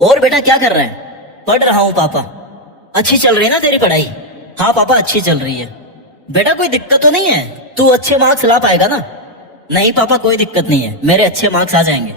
और बेटा क्या कर रहा है? पढ़ रहा हूँ पापा। अच्छी चल रही है ना तेरी पढ़ाई? हाँ पापा अच्छी चल रही है। बेटा कोई दिक्कत तो नहीं है? तू अच्छे मार्क्स ला पाएगा ना? नहीं पापा कोई दिक्कत नहीं है, मेरे अच्छे मार्क्स आ जाएंगे।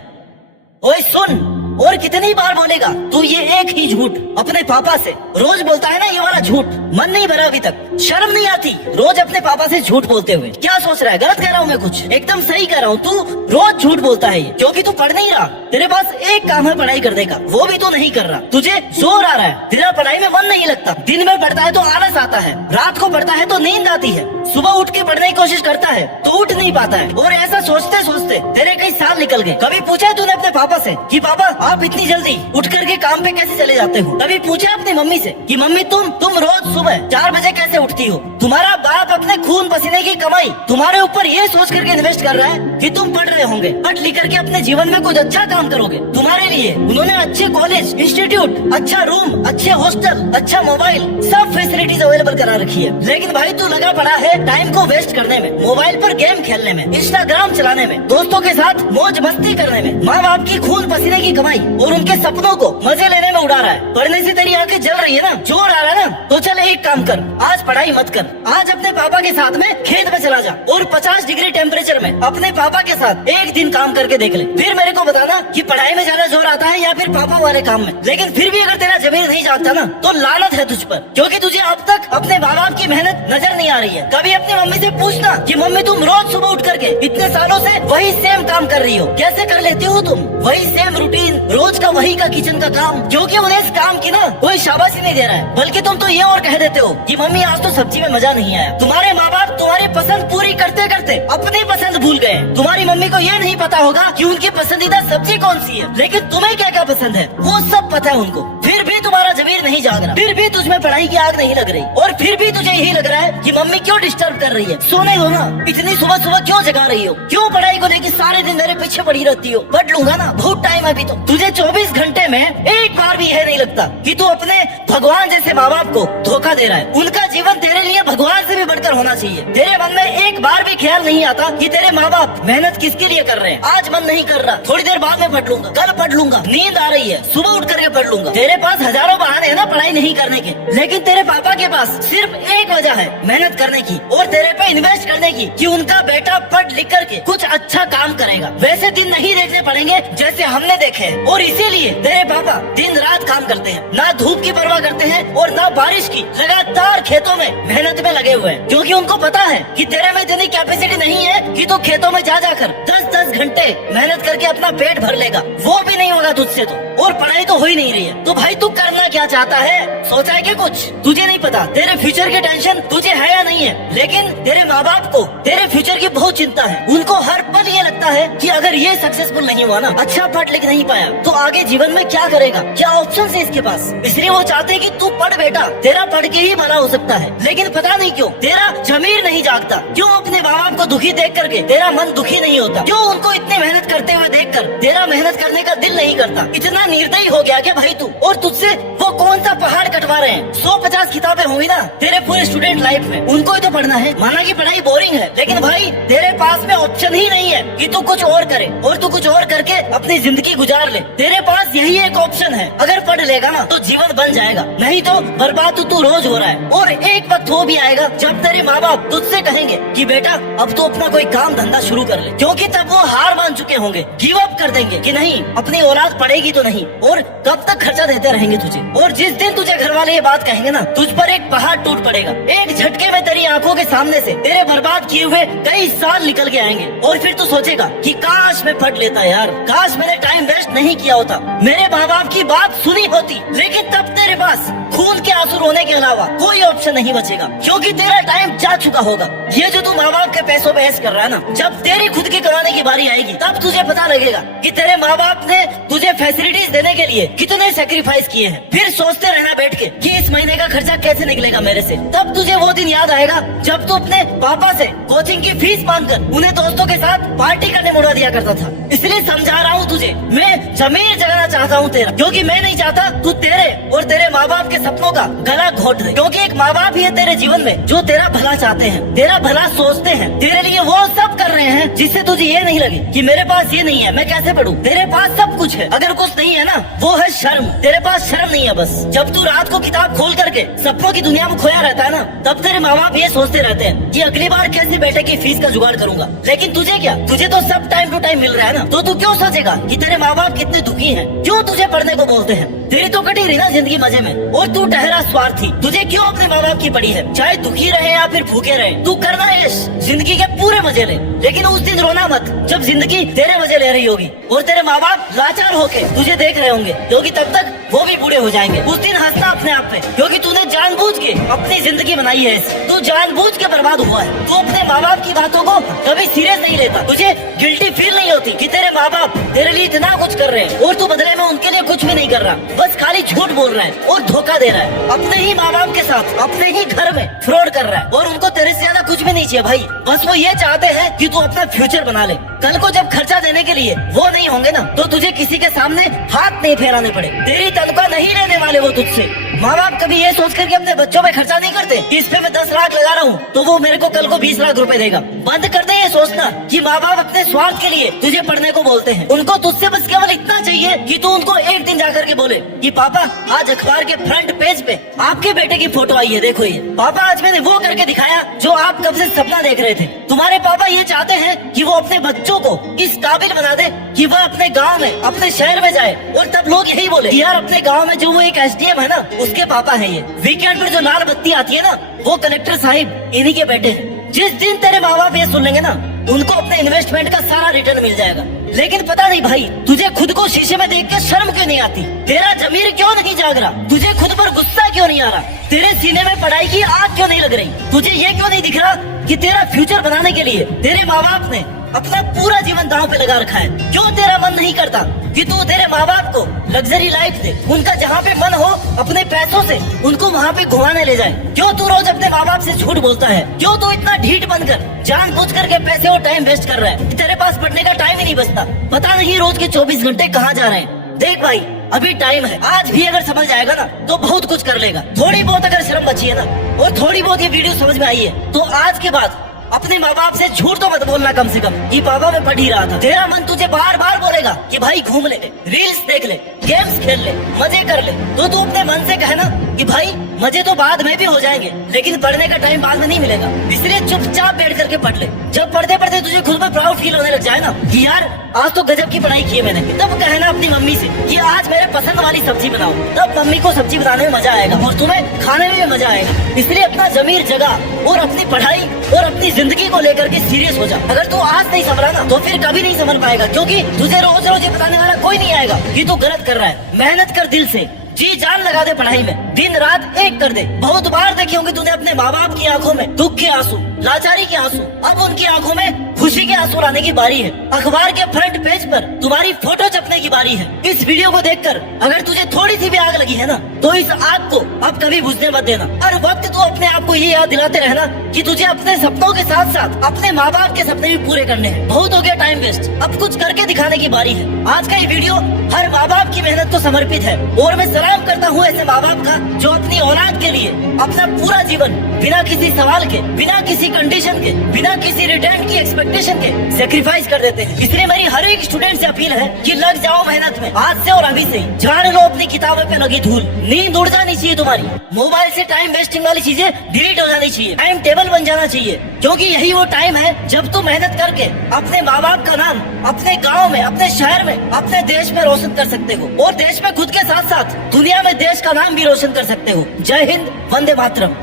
ओए सुन, और कितनी बार बोलेगा तू ये एक ही झूठ अपने पापा से? रोज बोलता है ना ये वाला झूठ, मन नहीं भरा अभी तक? शर्म नहीं आती रोज अपने पापा से झूठ बोलते हुए? क्या सोच रहा है, गलत कह रहा हूँ मैं कुछ? एकदम सही कह रहा हूँ, तू रोज झूठ बोलता है ये, क्योंकि तू पढ़ नहीं रहा। तेरे पास एक काम है पढ़ाई करने का, वो भी तू नहीं कर रहा। तुझे जोर आ रहा है, तेरा पढ़ाई में मन नहीं लगता। दिन में पढ़ता है तो आलस आता है, रात को पढ़ता है तो नींद आती है, सुबह उठ के पढ़ने की कोशिश करता है तो उठ नहीं पाता है। और ऐसा सोचते सोचते तेरे कई साल निकल गए। कभी पूछा है तूने अपने पापा से कि पापा आप इतनी जल्दी उठ करके काम पे कैसे चले जाते हो? कभी पूछा अपनी मम्मी से कि मम्मी तुम रोज सुबह 4 बजे कैसे उठती हो? तुम्हारा बाप अपने खून पसीने की कमाई तुम्हारे ऊपर ये सोच करके इन्वेस्ट कर रहा है कि तुम पढ़ रहे होंगे, पढ़ लिख करके अपने जीवन में कुछ अच्छा काम करोगे। तुम्हारे लिए उन्होंने अच्छे कॉलेज, इंस्टीट्यूट, अच्छा रूम, अच्छे हॉस्टल, अच्छा मोबाइल, सब फैसिलिटीज अवेलेबल करा रखी है। लेकिन भाई तू लगा पड़ा है टाइम को वेस्ट करने में, मोबाइल पर गेम खेलने में, इंस्टाग्राम चलाने में, दोस्तों के साथ मौज मस्ती करने में, माँ बाप की खून पसीने की कमाई और उनके सपनों को मजे लेने में उड़ा रहा है। पढ़ने से तेरी आंखें जल रही है ना, जोर आ रहा है ना, तो चल एक काम कर, आज पढ़ाई मत कर, आज अपने पापा के साथ में खेत में चला जा और 50 डिग्री टेम्परेचर में अपने पापा के साथ एक दिन काम करके देख ले। फिर मेरे को बताना कि पढ़ाई में ज्यादा जोर आता है या फिर पापा वाले काम में। लेकिन फिर भी अगर तेरा जमीर नहीं जागता ना तो लानत है तुझ पर, क्योंकि तुझे अब तक अपने माँ बाप की मेहनत नजर नहीं आ रही है। कभी अपनी मम्मी से पूछना कि मम्मी तुम रोज सुबह उठ करके इतने सालों से वही सेम काम कर रही हो, कैसे कर लेती हो तुम? वही सेम रूटीन, रोज का वही का किचन का काम, क्योंकि उन्हें इस काम की ना कोई शाबाशी नहीं दे रहा है, बल्कि तुम तो ये और कह देते हो कि मम्मी आज तो सब्जी में मजा नहीं आया। तुम्हारे माँ बाप तुम्हारी पसंद पूरी करते करते अपनी पसंद भूल गए। तुम्हारी मम्मी को ये नहीं पता होगा कि उनकी पसंदीदा सब्जी कौन सी है, लेकिन तुम्हें क्या क्या पसंद है वो सब पता है उनको। फिर भी तुम्हारा जमीर नहीं जाग रहा, फिर भी तुझमें पढ़ाई की आग नहीं लग रही, और फिर भी तुझे यही लग रहा है कि मम्मी क्यों डिस्टर्ब कर रही है। सोने दो ना, इतनी सुबह सुबह क्यों जगा रही हो? क्यों पढ़ाई को लेकर सारे दिन मेरे पीछे पड़ी रहती हो? पढ़ लूंगा ना, बहुत टाइम है अभी तो। तुझे 24 घंटे में एक बार भी यह नहीं लगता कि तू अपने भगवान जैसे माँ बाप को धोखा दे रहा है। उनका जीवन तेरे लिए भगवान से भी बढ़कर होना चाहिए। तेरे मन में एक बार भी ख्याल नहीं आता कि तेरे माँ बाप मेहनत किसके लिए कर रहे हैं। आज मन नहीं कर रहा, थोड़ी देर बाद में पढ़ लूंगा, कल पढ़ लूंगा, नींद आ रही है, सुबह उठ करके पढ़ लूंगा। तेरे पास हजारों बहाने हैं ना पढ़ाई नहीं करने के, लेकिन तेरे पापा के पास सिर्फ एक वजह है मेहनत करने की और तेरे पे इन्वेस्ट करने की कि उनका बेटा पढ़ लिख करके कुछ अच्छा काम करेगा। वैसे दिन नहीं देखने पड़ेंगे जैसे हमने देखे हैं, और इसीलिए तेरे पापा दिन रात काम करते हैं, ना धूप की परवाह करते हैं और ना बारिश की। लगातार खेतों में मेहनत में लगे हुए हैं, क्योंकि उनको पता है कि तेरे में इतनी कैपेसिटी नहीं है कि तू खेतों में जा जाकर 10-10 घंटे मेहनत करके अपना पेट भर लेगा। वो भी नहीं होगा तुझसे तो, और पढ़ाई तो हो ही नहीं रही है। तो भाई तू करना क्या चाहता है? सोचा है कि कुछ? तुझे नहीं पता तेरे फ्यूचर की टेंशन तुझे है या नहीं है, लेकिन तेरे माँ बाप को तेरे फ्यूचर की बहुत चिंता है। उनको हर पल ये लगता है कि अगर ये सक्सेसफुल नहीं हुआ ना, अच्छा पढ़ लिख नहीं पाया, तो आगे जीवन में क्या करेगा, क्या ऑप्शन है इसके पास। इसलिए वो चाहते हैं कि तू पढ़ बेटा, तेरा पढ़ के ही भला हो सकता है। लेकिन पता नहीं क्यों तेरा जमीर नहीं जागता, क्यों अपने माँ बाप को दुखी देख करके तेरा मन दुखी नहीं होता, क्यों उनको इतनी मेहनत करते हुए देख कर तेरा मेहनत करने का दिल नहीं करता। इतना निर्दयी हो गया क्या भाई तू? और तुझसे वो कौन सा पहाड़ कटवा रहे हैं? 150 किताबें होंगी ना तेरे पूरे स्टूडेंट लाइफ में, उनको ही तो पढ़ना है। माना कि पढ़ाई बोरिंग है, लेकिन भाई तेरे पास में ऑप्शन ही नहीं है कि तू कुछ और करे, और तू कुछ और करके अपनी जिंदगी गुजार ले। तेरे पास यही एक ऑप्शन है, अगर पढ़ लेगा ना तो जीवन बन जाएगा, नहीं तो बर्बाद तू रोज हो रहा है। और एक वक्त वो भी आएगा जब तेरे माँ बाप तुझसे कहेंगे कि बेटा अब तो अपना कोई काम धंधा शुरू कर ले, क्योंकि तब वो हार मान चुके होंगे, गिव अप कर देंगे कि नहीं अपनी औलाद पढ़ेगी तो नहीं, और कब तक खर्चा देते रहेंगे तुझे। और जिस दिन तुझे घर वाले ये बात कहेंगे ना, तुझ पर एक पहाड़ टूट पड़ेगा। एक झटके में तेरी आंखों के सामने से तेरे बर्बाद किए हुए कई साल निकल के आएंगे, और फिर तू सोचेगा कि काश मैं पढ़ लेता यार, काश मैंने टाइम वेस्ट नहीं किया होता, मेरे माँ बाप की बात सुनी होती। लेकिन तब तेरे पास खून के आंसू रोने के अलावा कोई ऑप्शन नहीं बचेगा, क्योंकि तेरा टाइम जा चुका होगा। ये जो तू माँ बाप के पैसों पे ऐश कर रहा है ना, जब तेरी खुद की कमाने की बारी आएगी तब तुझे पता लगेगा कि तेरे माँ बाप ने तुझे फैसिलिटीज देने के लिए कितने सेक्रीफाइस किए हैं। फिर सोचते रहना बैठ के कि इस महीने का खर्चा कैसे निकलेगा मेरे से। तब तुझे वो दिन याद आएगा जब तू अपने पापा से कोचिंग की फीस मांगकर उन्हें दोस्तों के साथ पार्टी करने मुड़ा दिया करता था। इसलिए समझा रहा हूँ तुझे, मैं जमीर जगाना चाहता हूँ तेरा, क्योंकि मैं नहीं चाहता होगा तू तेरे और तेरे माँ बाप के सपनों का गला घोट दे, क्योंकि एक माँ बाप ही है तेरे जीवन में जो तेरा भला चाहते हैं, तेरा भला सोचते हैं, तेरे लिए वो सब कर रहे हैं जिससे तुझे ये नहीं लगे कि मेरे पास ये नहीं है, मैं कैसे पढ़ूं। तेरे पास सब कुछ है, अगर कुछ नहीं है ना वो है शर्म। तेरे पास शर्म नहीं है बस। जब तू रात को किताब खोल करके सपनों की दुनिया में खोया रहता है ना, तब तेरे माँ बाप ये सोचते रहते हैं कि अगली बार कैसे बेटे की फीस का जुगाड़ करूंगा। लेकिन तुझे क्या, तुझे तो सब टाइम टू टाइम मिल रहा है ना, तो तू क्यों सोचेगा कि तेरे माँ बाप कितने दुखी हैं, क्यों तुझे पढ़ने को बोलते हैं। तेरी तो कटी रही ना जिंदगी मजे में, और तू ठहरा स्वार्थी। तुझे क्यों अपने माँ बाप की पड़ी है, चाहे दुखी रहे या फिर भूखे रहे, तू करना ऐश, जिंदगी के पूरे मजे ले। लेकिन उस दिन रोना मत जब जिंदगी तेरे मजे ले रही होगी और तेरे माँ बाप लाचार होके तुझे देख रहे होंगे, क्योंकि तब तक वो भी बूढ़े हो जाएंगे। उस दिन हंसना अपने आप पे, क्योंकि तूने जानबूझ के अपनी जिंदगी बनाई है, तू जानबूझ के बर्बाद हुआ है। तू अपने माँ बाप की बातों को कभी सीरियस नहीं लेता, तुझे गिल्टी फील नहीं होती कि तेरे माँ बाप तेरे लिए इतना कुछ कर रहे हैं और तू बदले में उनके लिए कुछ भी नहीं कर रहा, बस खाली झूठ बोल रहा है और धोखा दे रहा है। अपने ही माँ बाप के साथ अपने ही घर में फ्रॉड कर रहा है, और उनको तेरे से ज्यादा कुछ भी नहीं चाहिए भाई। बस वो ये चाहते हैं कि तू अपना फ्यूचर बना ले। कल को जब खर्चा देने के लिए वो नहीं होंगे ना, तो तुझे किसी के सामने हाथ नहीं फैलाने पड़े। तेरी तनख्वाह नहीं लेने वाले वो तुझसे। माँ बाप कभी ये सोच करके अपने बच्चों पे खर्चा नहीं करते कि इस पे मैं 10 लाख लगा रहा हूँ तो वो मेरे को कल को 20 लाख रुपए देगा। बंद कर दे ये सोचना कि माँ बाप अपने स्वार्थ के लिए तुझे पढ़ने को बोलते हैं। उनको तुझसे बस केवल इतना चाहिए कि तू उनको एक दिन जाकर के बोले कि पापा आज अखबार के फ्रंट पेज पे आपके बेटे की फोटो आई है, देखो ये पापा आज मैंने वो करके दिखाया जो आप कब से सपना देख रहे थे। तुम्हारे पापा ये चाहते हैं कि वो अपने बच्चों को इस काबिल बना दे कि वह अपने गांव में अपने शहर में जाए, और तब लोग यही बोले कि यार अपने गांव में जो वो एक एसडीएम है ना उसके पापा है ये। वीकेंड पर जो लाल बत्ती आती है ना वो कलेक्टर साहिब इन्हीं के बेटे हैं। जिस दिन तेरे माँ बाप ये सुन लेंगे ना उनको अपने इन्वेस्टमेंट का सारा रिटर्न मिल जाएगा। लेकिन पता नहीं भाई तुझे खुद को शीशे में देख के शर्म क्यों नहीं आती, तेरा जमीर क्यों नहीं जाग रहा, तुझे खुद पर गुस्सा क्यों नहीं आ रहा, तेरे सीने में पढ़ाई की आग क्यों नहीं लग रही, तुझे ये क्यों नहीं दिख रहा कि तेरा फ्यूचर बनाने के लिए तेरे माँ बाप ने अपना पूरा जीवन दांव पे लगा रखा है। क्यों तेरा मन नहीं करता कि तू तेरे माँ बाप को लग्जरी लाइफ दे, उनका जहाँ पे मन हो अपने पैसों से उनको वहाँ पे घुमाने ले जाए। क्यों तू रोज अपने माँ बाप से झूठ बोलता है, क्यों तू इतना ढीठ बनकर जानबूझ करके पैसे और टाइम वेस्ट कर रहा है। तेरे पास पढ़ने का टाइम ही नहीं बचता, पता नहीं रोज के 24 घंटे कहाँ जा रहे हैं। देख भाई अभी टाइम है, आज भी अगर समझ जाएगा ना तो बहुत कुछ कर लेगा। थोड़ी बहुत अगर शर्म बची है ना और थोड़ी बहुत ये वीडियो समझ में आई है तो आज के बाद अपने माँ बाप से झूठ तो मत बोलना कम से कम कि पापा मैं पढ़ ही रहा था। तेरा मन तुझे बार बार बोलेगा कि भाई घूम ले, रील्स देख ले, गेम्स खेल ले, मजे कर ले, तो तू अपने मन से कहना कि भाई मजे तो बाद में भी हो जाएंगे लेकिन पढ़ने का टाइम बाद में नहीं मिलेगा, इसलिए चुपचाप बैठ करके पढ़ ले। जब पढ़ते पढ़ते तुझे खुद में प्राउड फील होने लग जाए ना कि यार आज तो गजब की पढ़ाई की है मैंने, तब कहना अपनी मम्मी से कि आज मेरे पसंद वाली सब्जी बनाओ, तब मम्मी को सब्जी बनाने में मजा आएगा और तुम्हें खाने में भी मजा आएगा। इसलिए अपना जमीर जगा और अपनी पढ़ाई और अपनी जिंदगी को लेकर के सीरियस हो जा। अगर तू आज नहीं संभला ना तो फिर कभी नहीं संभल पाएगा, क्योंकि तुझे रोज रोज ये बताने वाला कोई नहीं आएगा कि तू गलत कर रहा है। मेहनत कर दिल से, जी जान लगा दे पढ़ाई में, दिन रात एक कर दे। बहुत बार देखी होंगी तूने अपने माँ बाप की आंखों में दुख के आंसू, लाचारी के आंसू, अब उनकी आंखों में खुशी के आंसू लाने की बारी है। अखबार के फ्रंट पेज पर तुम्हारी फोटो छपने की बारी है। इस वीडियो को देखकर अगर तुझे थोड़ी सी भी आग लगी है ना तो इस आग को अब कभी बुझने मत देना। हर वक्त तू अपने आप को ये याद दिलाते रहना कि तुझे अपने सपनों के साथ साथ अपने माँ बाप के सपने भी पूरे करने हैं। बहुत हो गया टाइम वेस्ट, अब कुछ करके दिखाने की बारी है। आज का ये वीडियो हर माँ बाप की मेहनत को समर्पित है और मैं सलाम करता हूँ ऐसे माँ बाप का जो अपनी औलाद के लिए अपना पूरा जीवन बिना किसी सवाल के, बिना किसी कंडीशन के, बिना किसी रिटर्न की एक्सपेक्टेशन के सेक्रीफाइस कर देते हैं। इसलिए मेरी हर एक स्टूडेंट से अपील है कि लग जाओ मेहनत में आज से और अभी से ही। झाड़ लो अपनी किताबों पे लगी धूल, नींद उड़ जानी चाहिए तुम्हारी, मोबाइल से टाइम वेस्टिंग वाली चीजें डिलीट हो जानी चाहिए, टाइम टेबल बन जाना चाहिए, क्योंकि यही वो टाइम है जब तुम मेहनत करके अपने माँ बाप का नाम अपने गाँव में, अपने शहर में, अपने देश में रोशन कर सकते हो और देश में खुद के साथ साथ दुनिया में देश का नाम भी रोशन कर सकते हो। जय हिंद, वंदे मातरम।